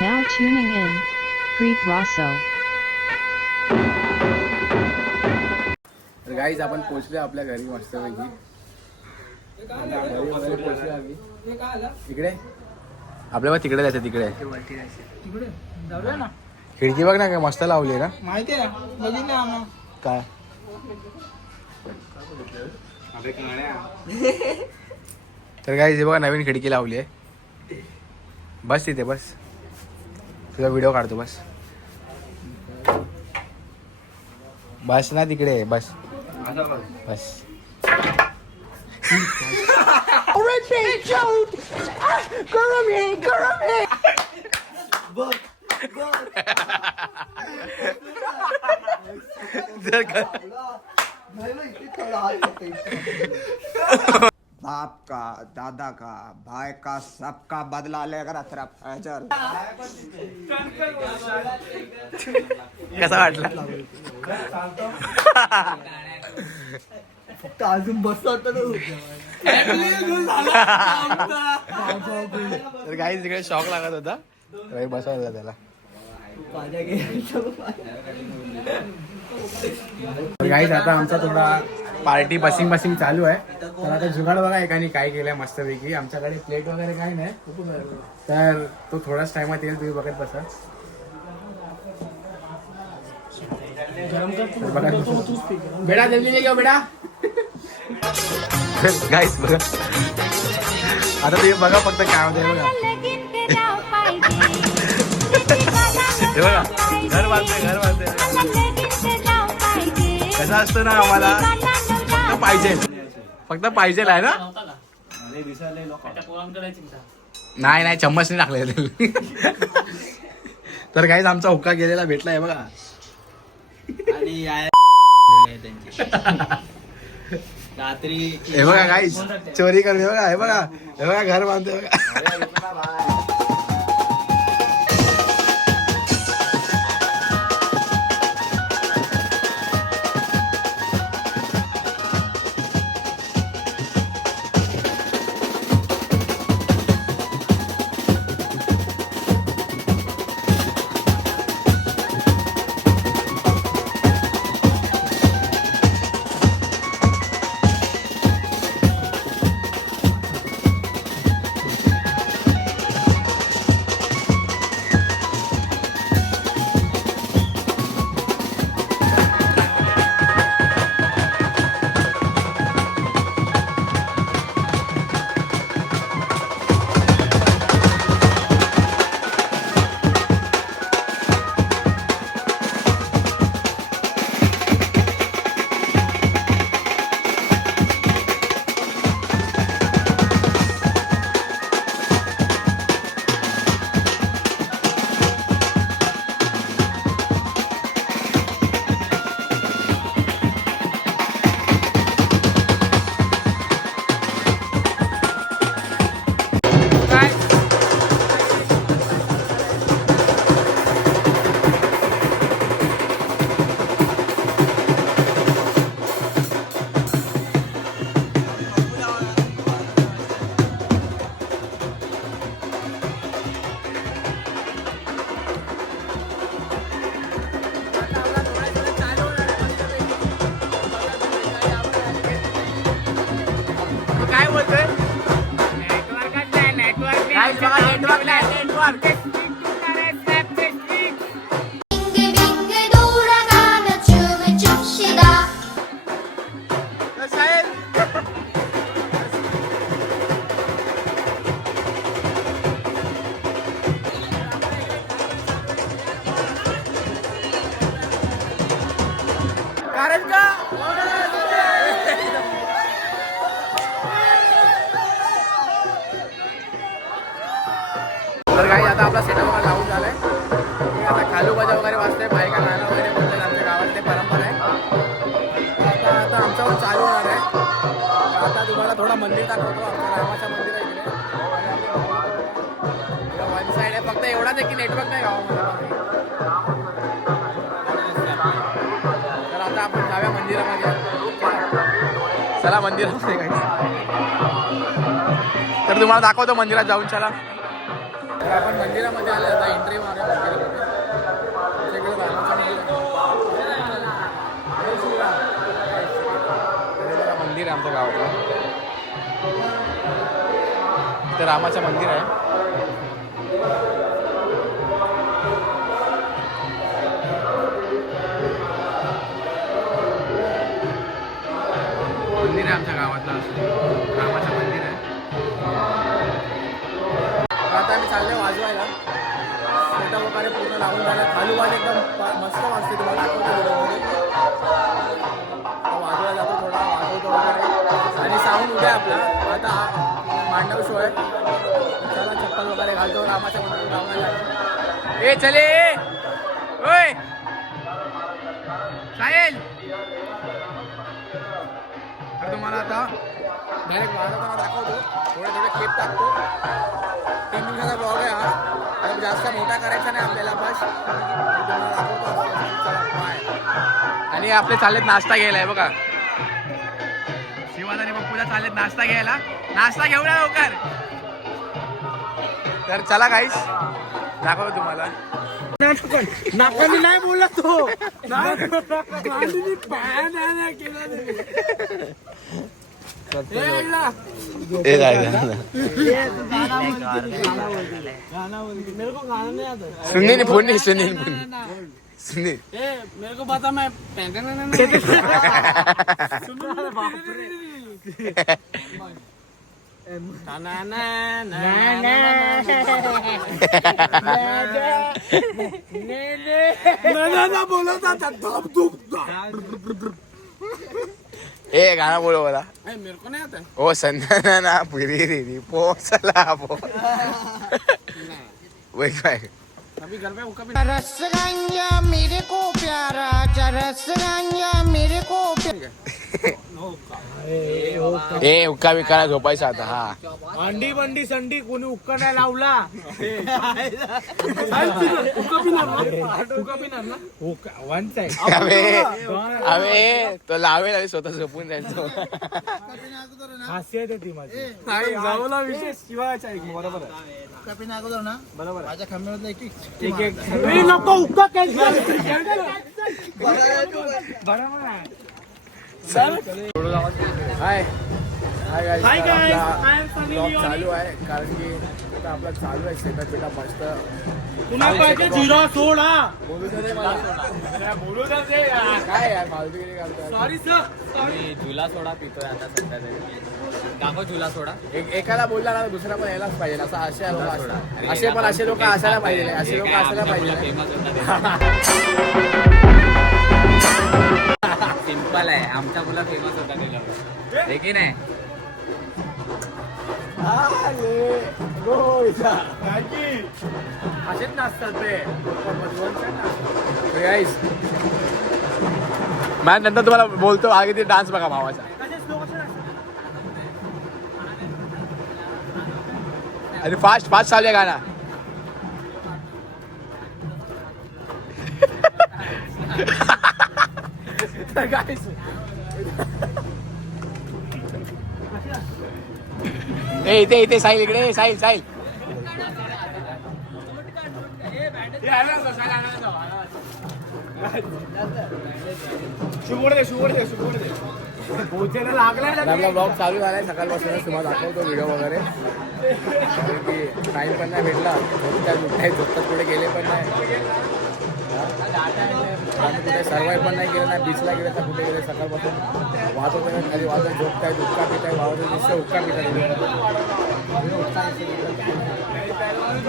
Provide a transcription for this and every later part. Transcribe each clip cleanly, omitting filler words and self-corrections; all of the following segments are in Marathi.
Now tuning in, Preet Rosso. तर गाईज आपण पोहोचलो आपल्या घरी मस्तपैकी. पोहोचलो आम्ही इकडे. आपल्या बघ तिकडे जायचं, तिकडे जाऊया ना. खिडकी बघ ना, काय मस्त लावली आहे ना. माहिती आहे ना, बघितलं आम्हाला. काय तर गाईज हे बघा नवीन खिडकी लावली आहे. बस तिथे बस, तुझा व्हिडिओ काढतो. बस बस ना तिकडे, बस बस. बाप का, दादा का, भाई का, सबका बदला लेकर चल. कसा वाटला? फक्त अजून बसतो तर काही तिकडे शॉक लागत होता, बसवला त्याला. गाईज आता आमचा थोडा पार्टी बसिंग चालू आहे. तर आता जुगाड बघा एकाने काय केलंय मस्तपैकी. आमच्याकडे प्लेट वगैरे काय नाही, तर तो थोडाच टाइमात येईल, तुम्ही बघत बसा. बेटा जल्दी ले जाओ बेटा. गाईज बघा आता तुम्ही बघा फक्त काय होतं बघा. हे बघा घर बांधते कसं असतं ना, आम्हाला फक्त पाहिजे आहे ना. नाही चम्मच नाही टाकले. तर काहीच आमचा हुक्का गेलेला भेटला आहे बघा. रात्री हे बघा काहीच चोरी करते बघा. हे बघा घर बांधते बघा. तर काही आता आपला सेटअप लावून झालाय. आता खालू बाजा वगैरे वाजते, बायका गाणं वगैरे बोलतात. आमच्या गावातले परंपरा आहे. आता आमच्यावर चालू होणार आहे. आता तुम्हाला थोडा मंदिर दाखवतो. आमच्या रामाच्या मंदिर आहे इकडे वन साईड आहे. फक्त एवढाच आहे की नेटवर्क नाही गावामध्ये. तर आता आपण जाऊया मंदिरामध्ये. चला मंदिरामध्ये काही तर तुम्हाला दाखवतो मंदिरात जाऊन. चला तर आपण मंदिरामध्ये आलो आता एंट्री मारूया मंदिरामध्ये. आमच्याकडे रामाचं मंदिर आहे. जय श्रीराम. हे बघा मंदिर आहे आमच्या गावातलं. इथं रामाचं मंदिर आहे. मंदिर आहे आमच्या गावातलं रामाचं मंदिर आहे. आता आम्ही चाललोय वाजवायला. मोठा वगैरे पूर्ण लावून झाला. खाली वाज एकदम मस्त वाजते. तुम्हाला दाखवतो व्हिडिओमध्ये. वाजवायला जातो थोडा वाजवतो वगैरे आणि साऊंड उद्या आपला आता मांडव शो आहे. चला चप्पल वगैरे घालतो रामाच्या मंदिरात लावून. ए चले ओय साहिल. तर तुम्हाला आता डायरेक्ट वाजवताना दाखवतो. थोडे थोडे क्लिप टाकतो. 3 दिवसाचा ब्लॉग आहे हा. आणि जास्त मोठा करायचा नाही आपल्याला बस. तुम्हाला दाखवतो. चला बाय. आणि आपले चाललेत नाश्ता घ्यायला आहे बघा. शिवाज आणि पप्पूला चाललेत नाश्ता घ्यायला. नाश्ता घेऊ ना लवकर. तर चला गाईस दाखवतो तुम्हाला. नाकानी नाही बोलला तो. सुनने ने फोन नहीं सुनने सुनने मेरे को पता मैं बोला था. ए गाना बोलो बोला. मेरे को नहीं आता. ओ संजना ना पुरी रे पोचला पो. वही काय अभी घर पे हुक्का भी रसगंजा मेरे को प्यारा रसगंजा मेरे को ए हुक्का बिक्का झोपायचा आता. हा अंडी बंडी संडी कोणी हुक्का नाही लावला. हुक्का पिणार ना. हुक्का वनच आहे. अबे तो लावेल स्वतः झोपून जायचो. खासियत आहे ती माझी. नाही जाऊला विशेष शिवायचा आहे. बरोबर आहे. कपिना अगोदर ना बरोबर आहे. माझ्या खांब्यावरला एक एक नको हुक्का कॅन्सल. बरोबर आहे. हाय हाय गाईस. Hi guys. आपला I am Sunny vlog Leone. चालू आहे कारण की आता आपला चालू आहे शेतात मस्त. पुन्हा पाहिजे जिरा सोडा. बोलू दे मला. बोलू दे. काय यार फालतूगिरी करतोय. Sorry sir. मी झुला सोडा पितोय आता सध्या तरी. दाखव झुला सोडा. एकाला बोलला ना दुसरा पण यायलाच पाहिजे. असं असे लोक असतात. असे लोक असायला पाहिजे. असे लोक असायला पाहिजे. फेमस होता सिंपल आहे. आमचा मुला फेमस होता त्याला. हे की नाही. असेच नसतात ते. गाईस मॅन नंतर तुम्हाला बोलतो आगे ते डान्स बघा भावाचा. आणि फास्ट फास्ट चालू आहे गाणं. गाईस ए इथे इथे साहिल इकडे. साहिल साहिल पोचायला लागलाय ना. आपला ब्लॉग चालू झालाय सकाळपासूनच. तुम्हाला दाखवतो व्हिडिओ वगैरे. कारण की टाईम पण नाही भेटला. झोपतात कुठे गेले पण नाही. आणि कुठे सर्वाईव्ह पण नाही केलं नाही. बीचला गेले तर कुठे गेले. सकाळपासून वाजवत खाली वाजत झोपताय. हुक्का पिताय. वाजवत निश्चय हुक्का पिताय.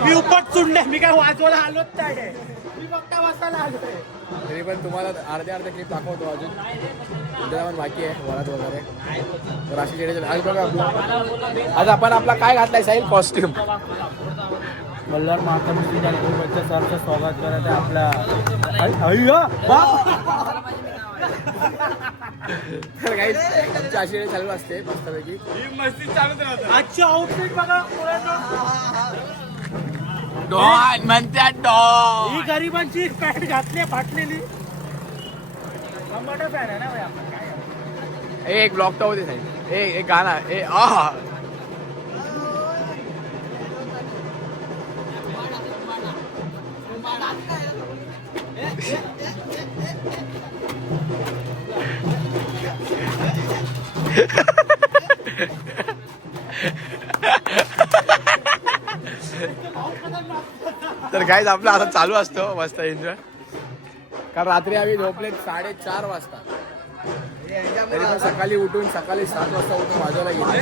मी उपट सुटले. मी काय वाजवायला आलोच नाही. मी फक्त वाजवायला आलोय. तरी पण तुम्हाला अर्धे क्लिप दाखवतो अजून. उद्या पण बाकी आहे वरात वगैरे. तर अशी जेडे आज बघा आपला. आज आपण आपला काय घातलाय साहिल कॉस्ट्युम. मल्हार महात्मा सरचं स्वागत करत आहे आपल्या. तर काही अशी वेळ चालू असते मस्तपैकी. आजची आउटफिट बघा. डॉन म्हणतात डॉन. ही गरिबांची पॅन्ट घातली फाटलेली. टमाटर फॅन आहे ना भाई आपण. काय एक ब्लॉक तर होते साहेब. एक गाणं. तर गाईज आपला आता चालू असतो मस्त एन्जॉय. कारण रात्री आम्ही झोपले 4:30 वाजता. तरी पण सकाळी उठून सकाळी 7 वाजता उठून वाजवायला गेले.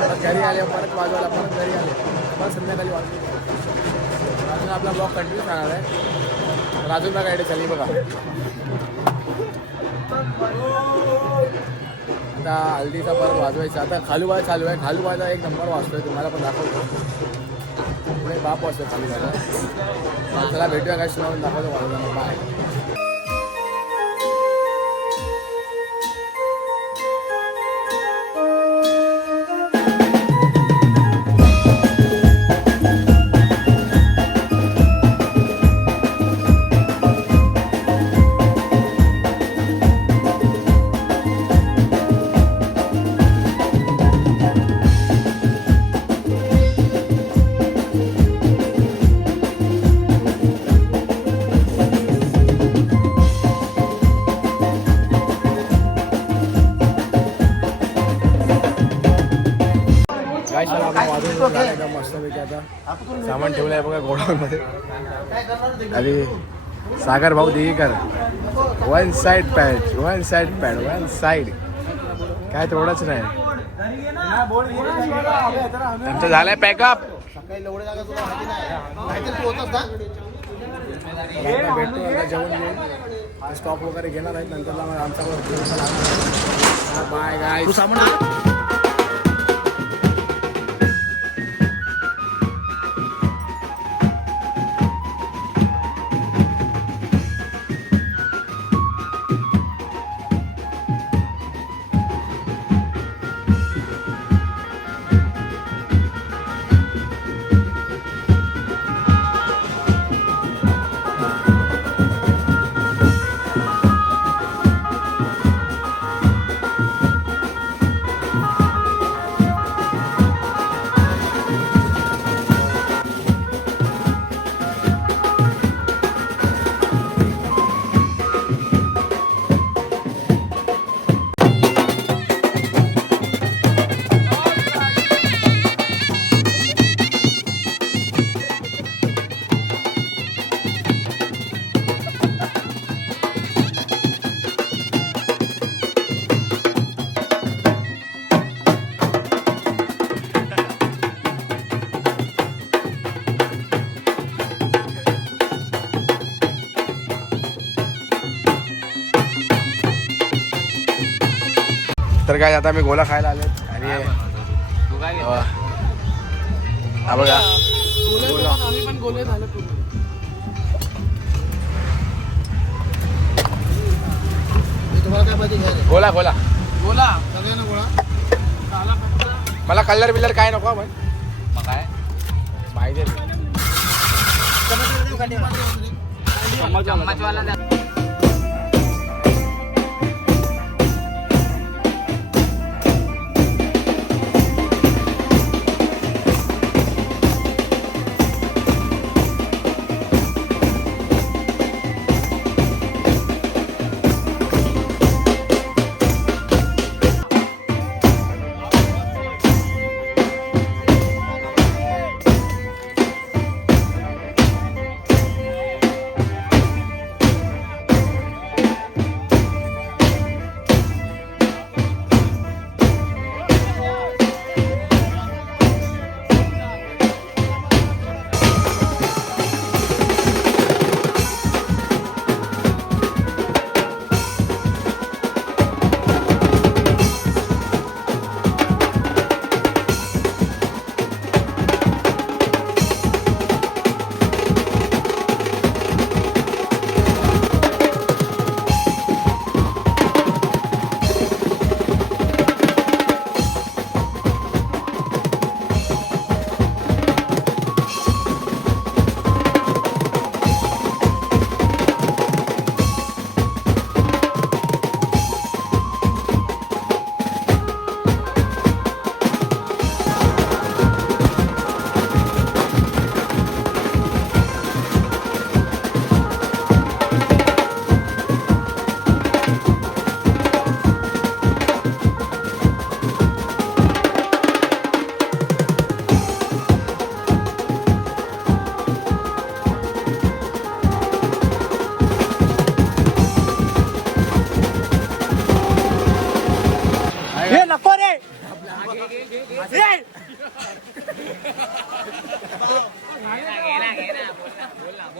परत घरी आले, परत वाजवायला, परत घरी आले, परत संध्याकाळी वाजवले. अजून आपला ब्लॉग कंटिन्यू राहणार आहे. तर अजून बघा इकडे चालली बघा. आता हल्दीचा परत वाजवायचा. आता खालूबाज चालू आहे. खालूबाजा एक नंबर वाजतोय, तुम्हाला पण दाखवतो. पुढे बाप वाजतो खालूबाजा. चला भेटूया काय सुनावून दाखवतो वाजवायला. बाय. काय चला आपण वाजवून एकदम मस्तपैकी आता सामान ठेवलं आहे बघा गोडाऊनमध्ये. आणि सागर भाऊ Digekar one side pad one side काय तेवढंच नाही. त्यांचं झालंय पॅकअप. सकाळी एवढ्या जागा तुला माहिती नाही. काहीतरी तू होतास ना. भेटतो आता जेवण घेऊन स्टॉप वगैरे घेणार आहेत. नंतर आमचा बाय गाय. तू सामान तर काय आता मी गोला खायला आले आणि तू काय घेतलं? हा बघा आम्ही पण गोले झाले पूर्ण. तुम्हाला काय पाहिजे घ्यायला. गोला गोला गोला सगळ्यांना गोळा. काला फक्त मला कलर बिलर काय नको पण मग काय पाहिजे. चम्मचवाला द्या.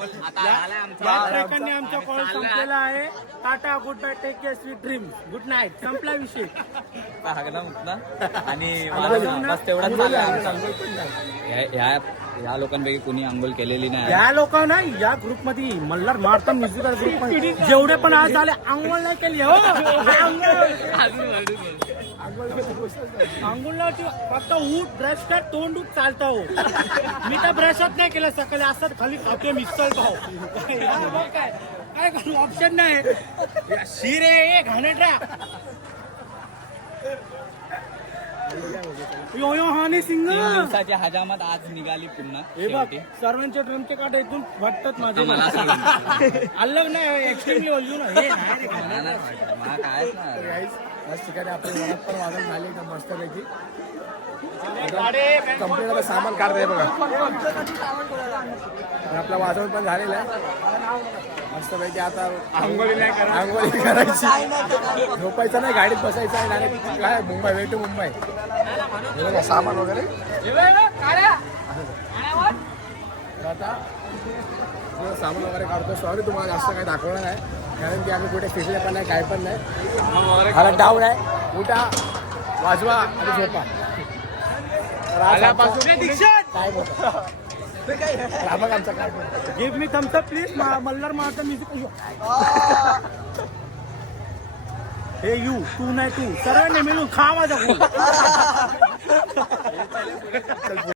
आता आलाय आमचा या ट्रेकरने आमचा कॉल संपलेला आहे. Tata, good bye, take care, sweet dream, good night. संपला विषय. हागला मुकला आणि बस तेवढाच चालला. या लोकांपैकी कोणी आंघोळ केलेली नाही. या लोकांना या ग्रुप मध्ये मल्हार मारता म्युझिकल ग्रुप मध्ये जेवढे पण आज आले आंघोळ नाही केली हो. आंघोळ लावची फक्त उठ ब्रश कर तोंड उठ चालता हो. मी तर ब्रशच नाही केलं सकाळी असंच खाली खातो मिसळ पाव. काय करू ऑप्शन नाही. शिरे घाणेटरा यो यो हानी सिंग. 3 दिवसाची हजामत आज निघाली पुन्हा. हे बघ शेवटी. सर्वांचे ड्रमचे काढ इथून वाटतात माझे. मला सोडून. अलग नाही एक्स्ट्रीमली बोलू ना. हे नाही रे. मला नाही वाटत. मला कायच नाही. गाईस मस्त ठिकाणी आपली ओळख पण वाजून झाली एकदम मस्तपैकी. कंपनीला सामान काढताय बघा. आपला वाजवून पण झालेला आहे मस्तपैकी. आता आंघोळी करायची, झोपायचं नाही, गाडीत बसायचं आहे. डायरेक्ट काय मुंबई, वे टू मुंबई. हे बघा सामान वगैरे. तर आता सामान वगैरे काढतो. सॉरी तुम्हाला जास्त काही दाखवणार नाही कारण की आम्ही कुठे फिरले पण नाही, काय पण नाही. मला डाऊन आहे. उठा, वाजवा आणि झोपा. काय बोलतो आमचा काय बोलतो. Give me thumbs up please. Malhar मारता म्युझिक. हे यू तू नाही तू सर्वांनी मिळून खा माझा.